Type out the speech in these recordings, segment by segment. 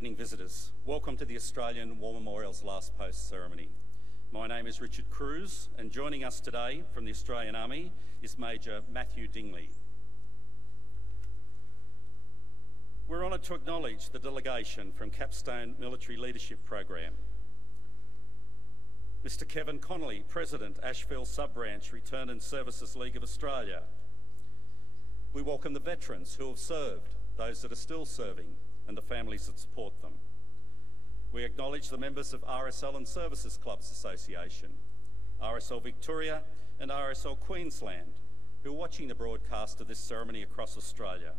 evening, visitors. Welcome to the Australian War Memorial's Last Post ceremony. My name is Richard Cruz, and joining us today from the Australian Army is Major Matthew Dingley. We're honoured to acknowledge the delegation from Capstone Military Leadership Program. Mr. Kevin Connolly, President, Ashfield Sub-Branch Return and Services League of Australia. We welcome the veterans who have served, those that are still serving, and the families that support them. We acknowledge the members of RSL and Services Clubs Association, RSL Victoria and RSL Queensland, who are watching the broadcast of this ceremony across Australia.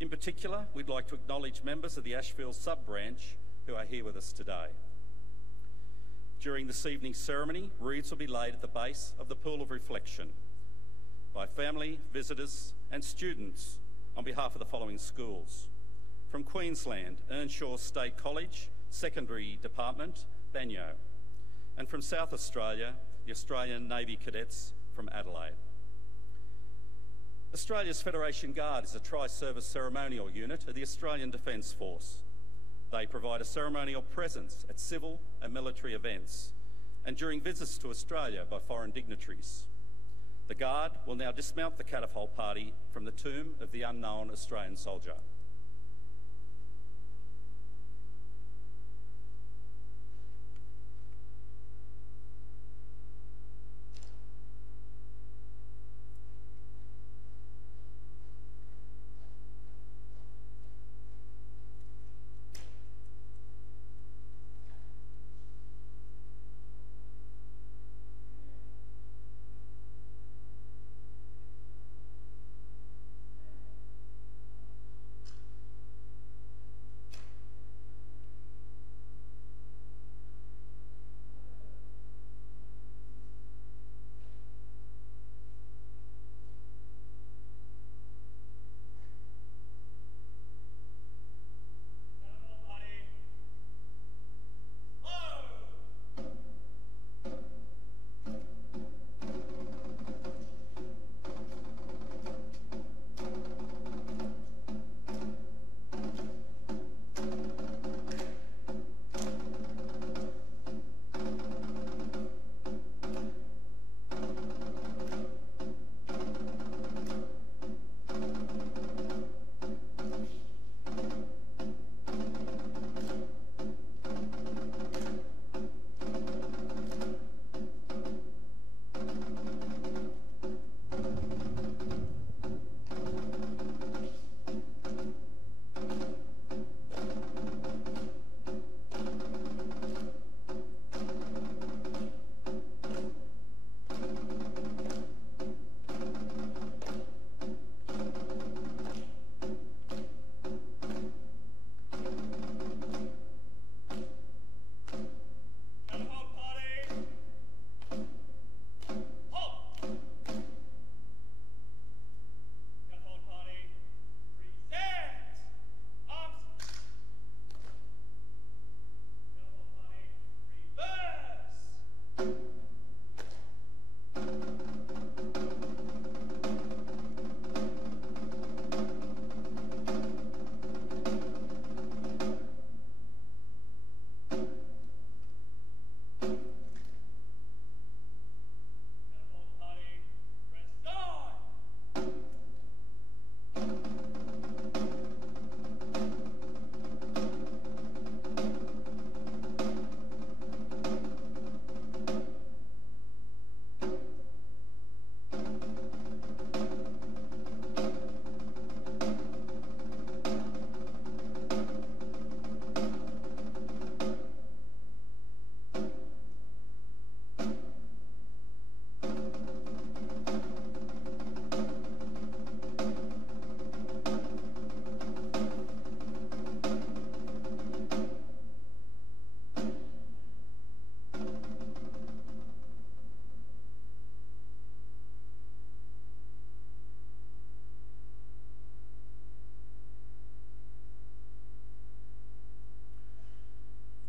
In particular, we'd like to acknowledge members of the Ashfield Sub-Branch who are here with us today. During this evening's ceremony, wreaths will be laid at the base of the Pool of Reflection by family, visitors and students on behalf of the following schools. From Queensland, Earnshaw State College, Secondary Department, Banyo. And from South Australia, the Australian Navy Cadets from Adelaide. Australia's Federation Guard is a tri-service ceremonial unit of the Australian Defence Force. They provide a ceremonial presence at civil and military events and during visits to Australia by foreign dignitaries. The Guard will now dismount the catapult party from the tomb of the unknown Australian soldier.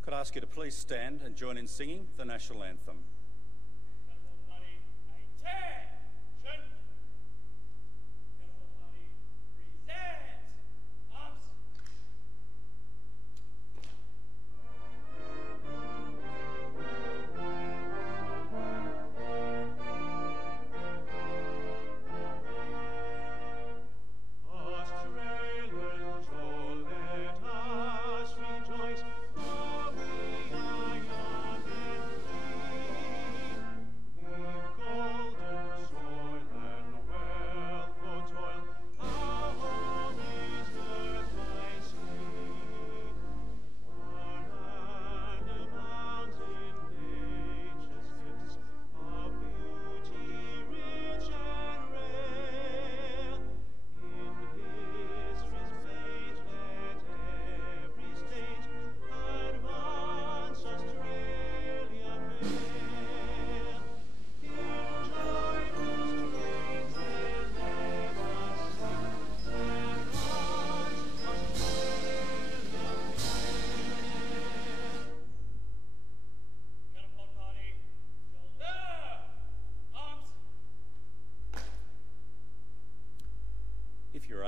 Could I ask you to please stand and join in singing the national anthem?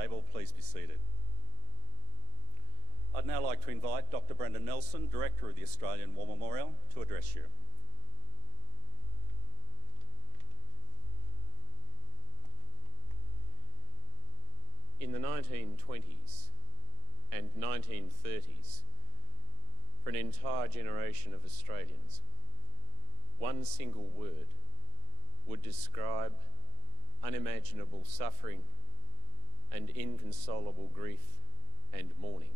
table, please be seated. I'd now like to invite Dr. Brendan Nelson, Director of the Australian War Memorial, to address you. In the 1920s and 1930s, for an entire generation of Australians, one single word would describe unimaginable suffering and inconsolable grief and mourning,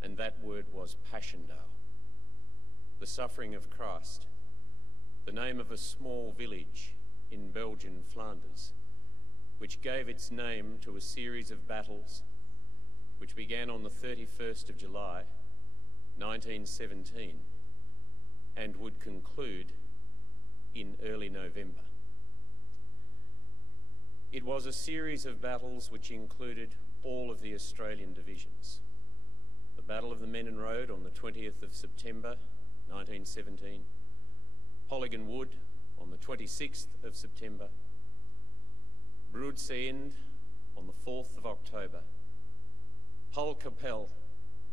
and that word was Passchendaele, the suffering of Christ, the name of a small village in Belgian Flanders, which gave its name to a series of battles which began on the 31st of July, 1917, and would conclude in early November. It was a series of battles which included all of the Australian divisions. The Battle of the Menin Road on the 20th of September, 1917, Polygon Wood on the 26th of September, Broodseinde on the 4th of October, Polkapelle,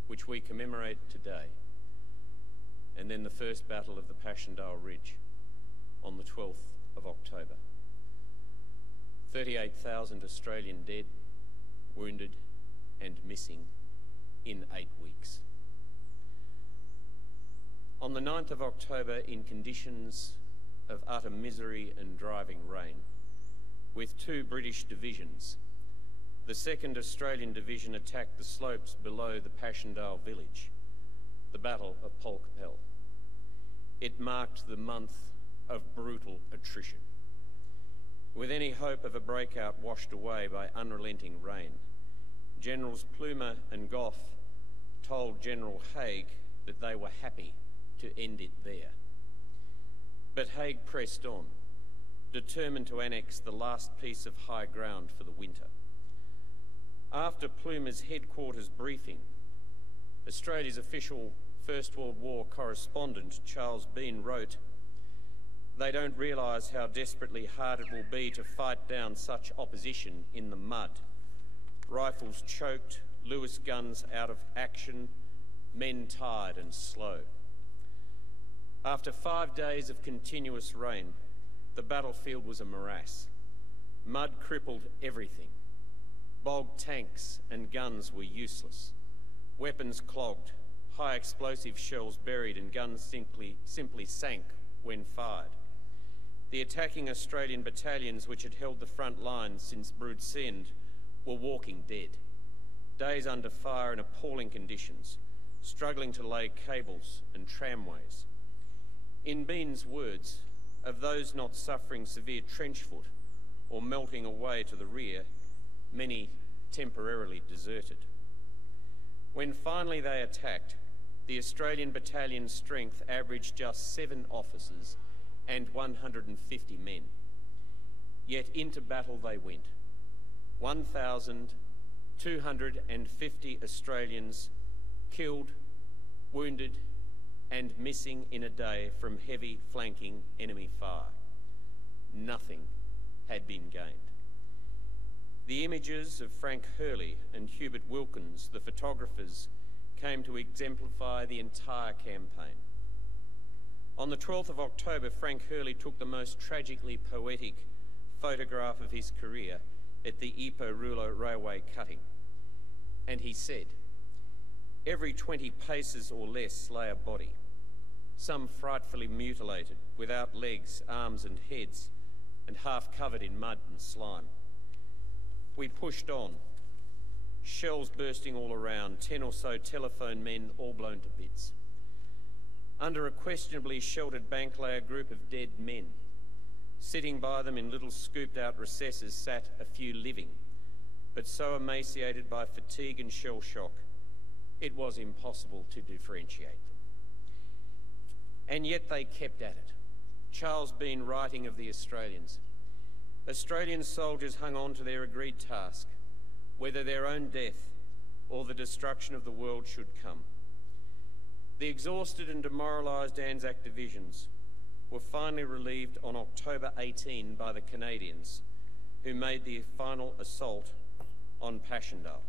which we commemorate today, and then the first battle of the Passchendaele Ridge on the 12th of October. 38,000 Australian dead, wounded and missing in 8 weeks. On the 9th of October, in conditions of utter misery and driving rain, with 2 British divisions, the 2nd Australian Division attacked the slopes below the Passchendaele village, the Battle of Polkapelle. It marked the month of brutal attrition. With any hope of a breakout washed away by unrelenting rain, Generals Plumer and Gough told General Haig that they were happy to end it there. But Haig pressed on, determined to annex the last piece of high ground for the winter. After Plumer's headquarters briefing, Australia's official First World War correspondent, Charles Bean, wrote, "They don't realise how desperately hard it will be to fight down such opposition in the mud. Rifles choked, Lewis guns out of action, men tired and slow." After 5 days of continuous rain, the battlefield was a morass. Mud crippled everything. Bogged tanks and guns were useless. Weapons clogged, high explosive shells buried, and guns simply sank when fired. The attacking Australian battalions, which had held the front line since Broodseinde, were walking dead. Days under fire in appalling conditions, struggling to lay cables and tramways. In Bean's words, of those not suffering severe trench foot or melting away to the rear, many temporarily deserted. When finally they attacked, the Australian battalion's strength averaged just 7 officers and 150 men. Yet into battle they went. 1,250 Australians killed, wounded and missing in a day from heavy flanking enemy fire. Nothing had been gained. The images of Frank Hurley and Hubert Wilkins, the photographers, came to exemplify the entire campaign. On the 12th of October, Frank Hurley took the most tragically poetic photograph of his career at the Ypres-Rouleau railway cutting. And he said, "Every 20 paces or less lay a body, some frightfully mutilated, without legs, arms and heads, and half covered in mud and slime. We pushed on, shells bursting all around, 10 or so telephone men all blown to bits. Under a questionably sheltered bank lay a group of dead men. Sitting by them in little scooped-out recesses sat a few living, but so emaciated by fatigue and shell shock, it was impossible to differentiate them. And yet they kept at it." Charles Bean writing of the Australians, "Australian soldiers hung on to their agreed task, whether their own death or the destruction of the world should come. The exhausted and demoralised Anzac divisions were finally relieved on October 18 by the Canadians, who made the final assault on Passchendaele.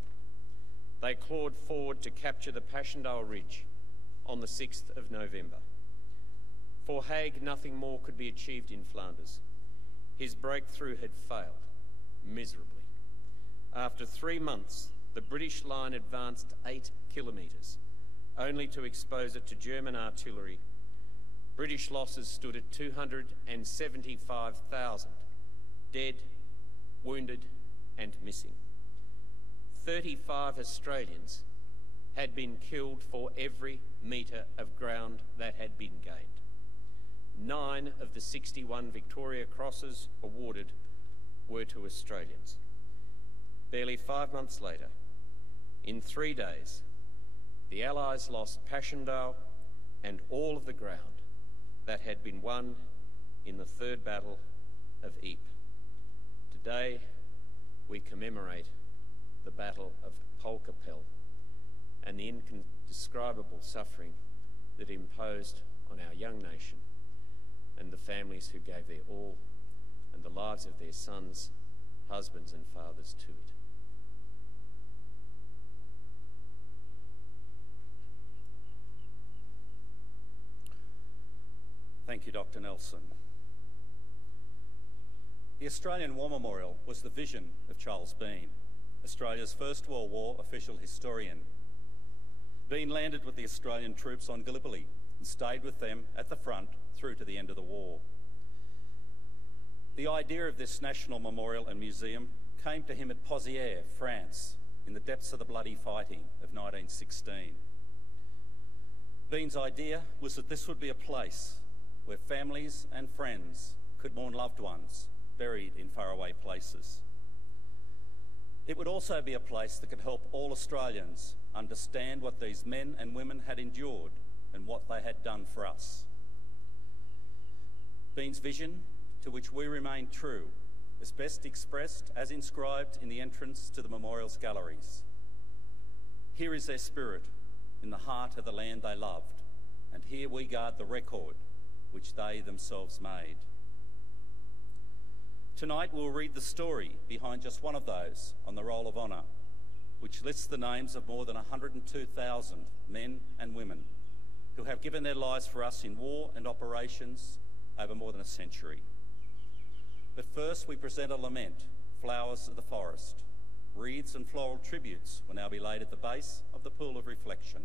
They clawed forward to capture the Passchendaele Ridge on the 6th of November. For Haig, nothing more could be achieved in Flanders. His breakthrough had failed miserably. After 3 months, the British line advanced 8 kilometres, only to expose it to German artillery. British losses stood at 275,000, dead, wounded and missing. 35 Australians had been killed for every metre of ground that had been gained. 9 of the 61 Victoria Crosses awarded were to Australians. Barely 5 months later, in 3 days, the Allies lost Passchendaele and all of the ground that had been won in the Third Battle of Ypres. Today, we commemorate the Battle of Polkapelle and the indescribable suffering that imposed on our young nation and the families who gave their all and the lives of their sons, husbands and fathers to it. Thank you, Dr. Nelson. The Australian War Memorial was the vision of Charles Bean, Australia's First World War official historian. Bean landed with the Australian troops on Gallipoli and stayed with them at the front through to the end of the war. The idea of this national memorial and museum came to him at Pozières, France, in the depths of the bloody fighting of 1916. Bean's idea was that this would be a place where families and friends could mourn loved ones buried in faraway places. It would also be a place that could help all Australians understand what these men and women had endured and what they had done for us. Bean's vision, to which we remain true, is best expressed as inscribed in the entrance to the memorial's galleries. Here is their spirit in the heart of the land they loved, and here we guard the record which they themselves made. Tonight we'll read the story behind just one of those on the Roll of Honour, which lists the names of more than 102,000 men and women who have given their lives for us in war and operations over more than a century. But first we present a lament, Flowers of the Forest. Wreaths and floral tributes will now be laid at the base of the pool of reflection.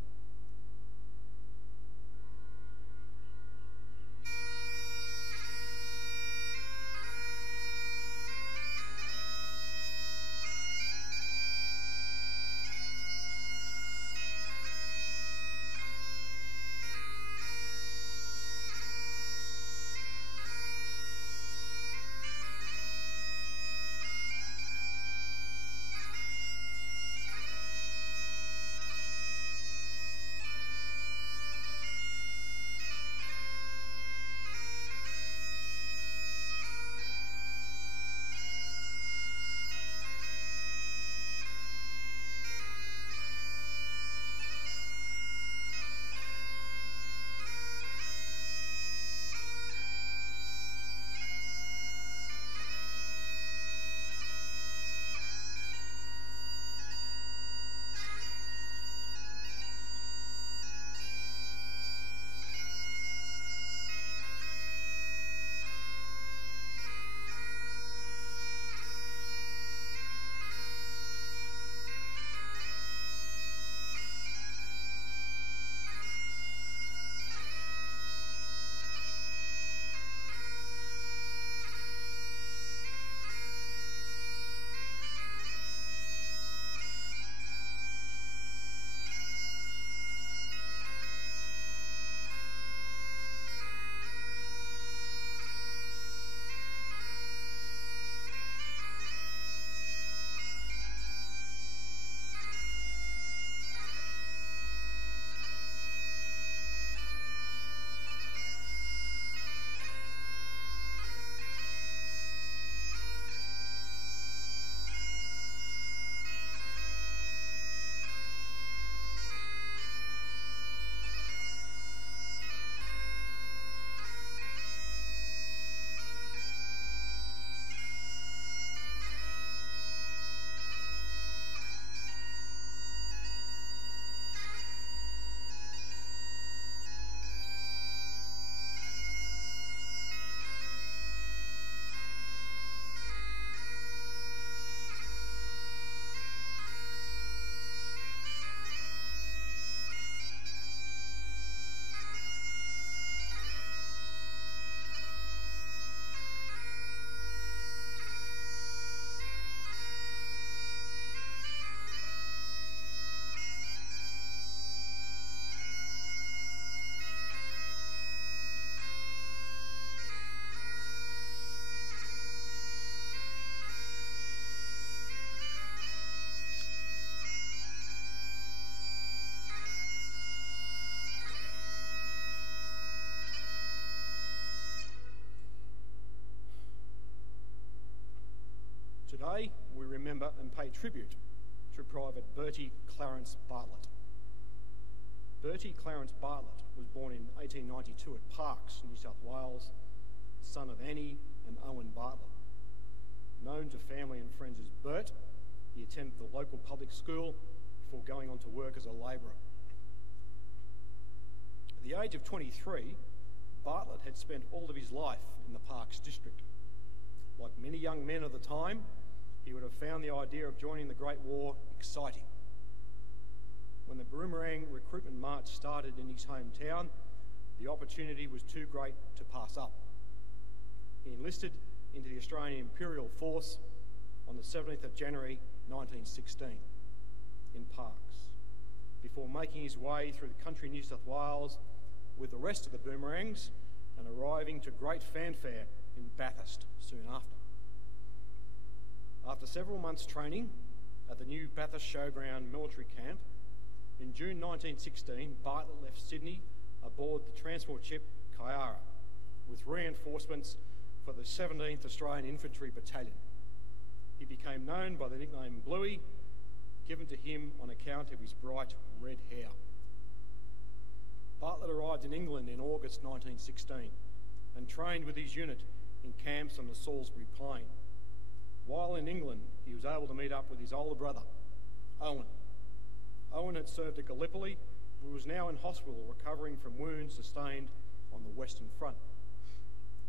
Today, we remember and pay tribute to Private Bertie Clarence Bartlett. Bertie Clarence Bartlett was born in 1892 at Parkes, New South Wales, the son of Annie and Owen Bartlett. Known to family and friends as Bert, he attended the local public school before going on to work as a labourer. At the age of 23, Bartlett had spent all of his life in the Parkes district. Like many young men of the time, he would have found the idea of joining the Great War exciting. When the Boomerang recruitment march started in his hometown, the opportunity was too great to pass up. He enlisted into the Australian Imperial Force on the 17th of January 1916 in Parkes, before making his way through the country New South Wales with the rest of the Boomerangs and arriving to great fanfare in Bathurst soon after. After several months' training at the new Bathurst Showground military camp, in June 1916, Bartlett left Sydney aboard the transport ship Kyara with reinforcements for the 17th Australian Infantry Battalion. He became known by the nickname Bluey, given to him on account of his bright red hair. Bartlett arrived in England in August 1916 and trained with his unit in camps on the Salisbury Plain. While in England, he was able to meet up with his older brother, Owen. Owen had served at Gallipoli, but was now in hospital recovering from wounds sustained on the Western Front.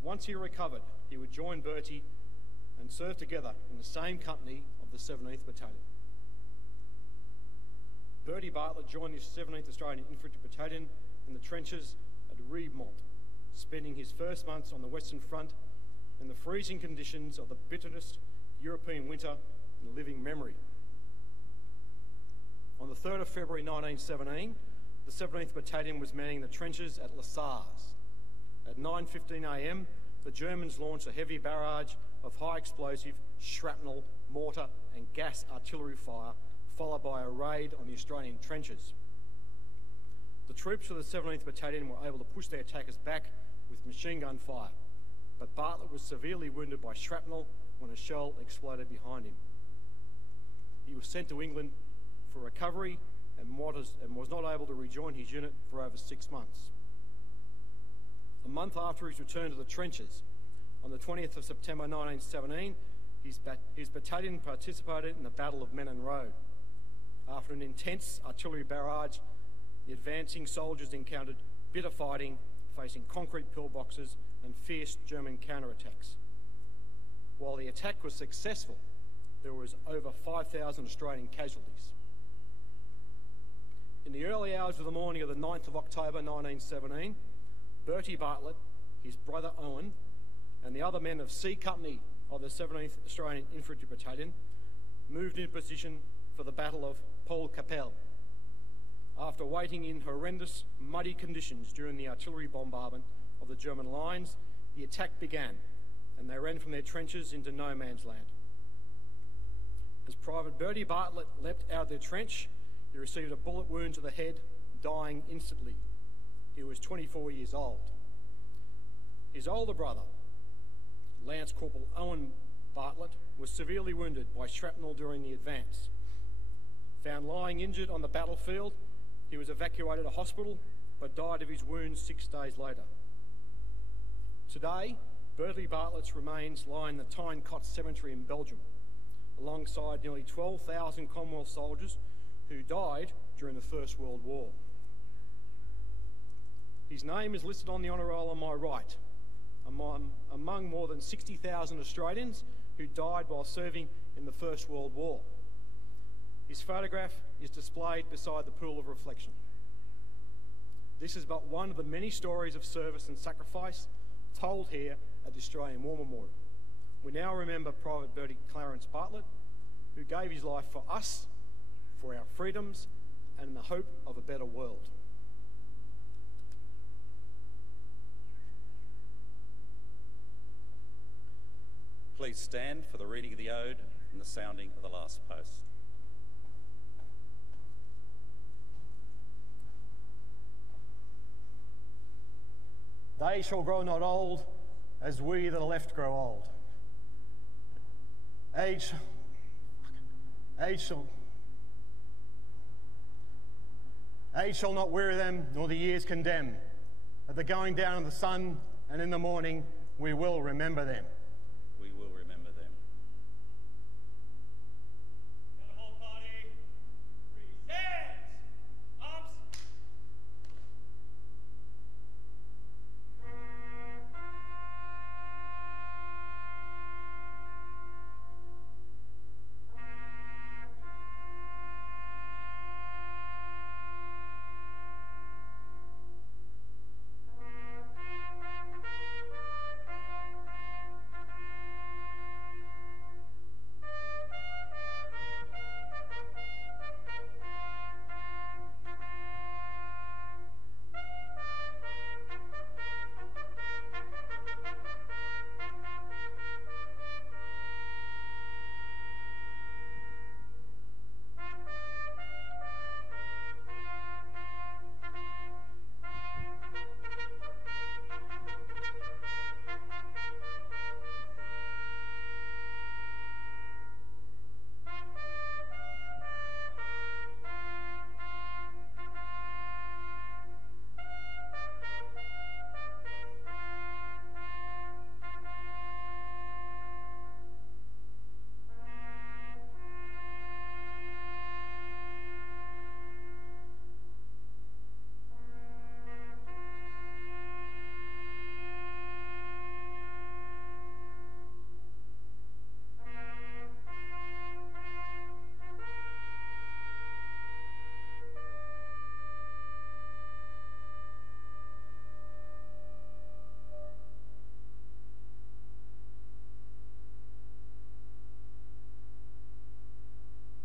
Once he recovered, he would join Bertie and serve together in the same company of the 17th Battalion. Bertie Bartlett joined the 17th Australian Infantry Battalion in the trenches at Riemont, spending his first months on the Western Front in the freezing conditions of the bitterest European winter in living memory. On the 3rd of February 1917, the 17th Battalion was manning the trenches at Les Sars. At 9:15 a.m, the Germans launched a heavy barrage of high explosive, shrapnel, mortar and gas artillery fire, followed by a raid on the Australian trenches. The troops of the 17th Battalion were able to push their attackers back with machine gun fire, but Bartlett was severely wounded by shrapnel when a shell exploded behind him. He was sent to England for recovery and was not able to rejoin his unit for over 6 months. A month after his return to the trenches, on the 20th of September 1917, his battalion participated in the Battle of Menin Road. After an intense artillery barrage, the advancing soldiers encountered bitter fighting, facing concrete pillboxes and fierce German counterattacks. While the attack was successful, there was over 5,000 Australian casualties. In the early hours of the morning of the 9th of October 1917, Bertie Bartlett, his brother Owen, and the other men of C Company of the 17th Australian Infantry Battalion moved in position for the Battle of Pol Capel. After waiting in horrendous, muddy conditions during the artillery bombardment of the German lines, the attack began, and they ran from their trenches into no man's land. As Private Bertie Bartlett leapt out of their trench, he received a bullet wound to the head, dying instantly. He was 24 years old. His older brother, Lance Corporal Owen Bartlett, was severely wounded by shrapnel during the advance. Found lying injured on the battlefield, he was evacuated to hospital but died of his wounds 6 days later. Today, Bertie Bartlett's remains lie in the Tyne-Cot Cemetery in Belgium, alongside nearly 12,000 Commonwealth soldiers who died during the First World War. His name is listed on the honour roll on my right, among more than 60,000 Australians who died while serving in the First World War. His photograph is displayed beside the pool of reflection. This is but one of the many stories of service and sacrifice told here at the Australian War Memorial. We now remember Private Bertie Clarence Bartlett, who gave his life for us, for our freedoms, and in the hope of a better world. Please stand for the reading of the ode and the sounding of the last post. They shall grow not old as we that are left grow old. Age shall not weary them, nor the years condemn. At the going down of the sun and in the morning, we will remember them. We will remember them. Catapult party, present! Arms!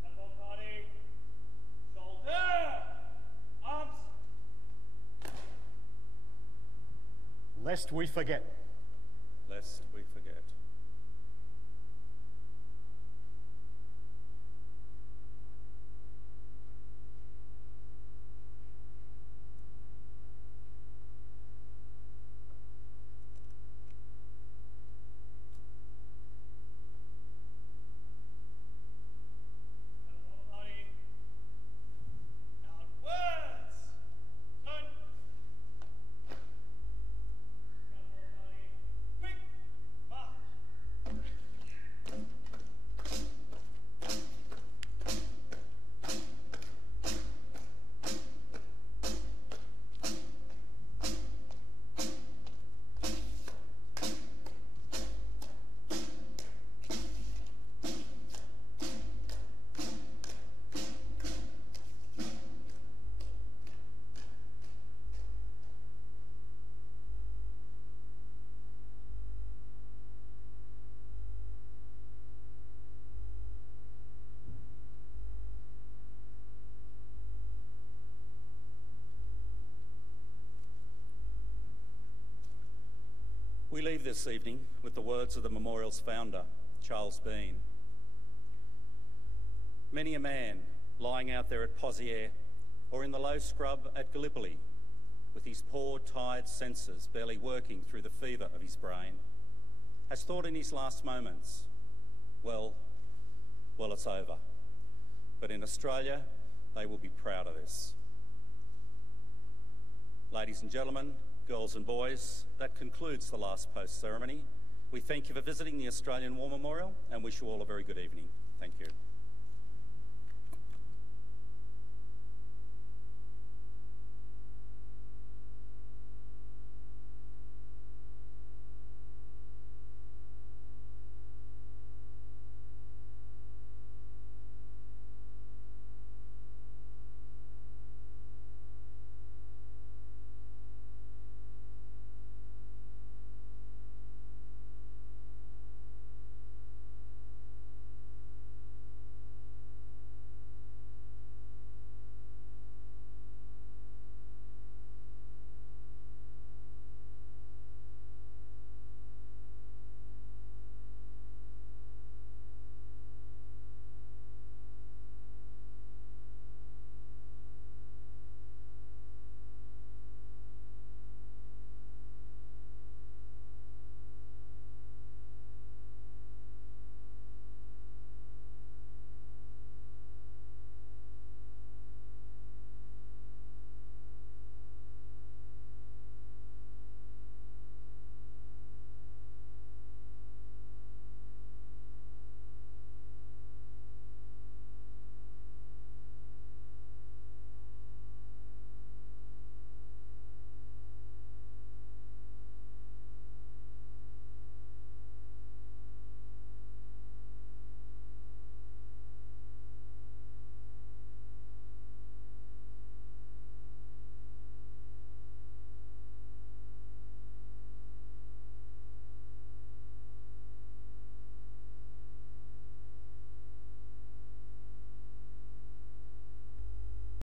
Catapult party, shoulder! Arms! Lest we forget. Lest we forget. Catapult party, outwards! Turn! Catapult party, quick march! We leave this evening with the words of the memorial's founder, Charles Bean. Many a man lying out there at Pozières or in the low scrub at Gallipoli, with his poor, tired senses barely working through the fever of his brain, has thought in his last moments, well, it's over. But in Australia, they will be proud of this. Ladies and gentlemen, girls and boys, that concludes the last post ceremony. We thank you for visiting the Australian War Memorial and wish you all a very good evening. Thank you.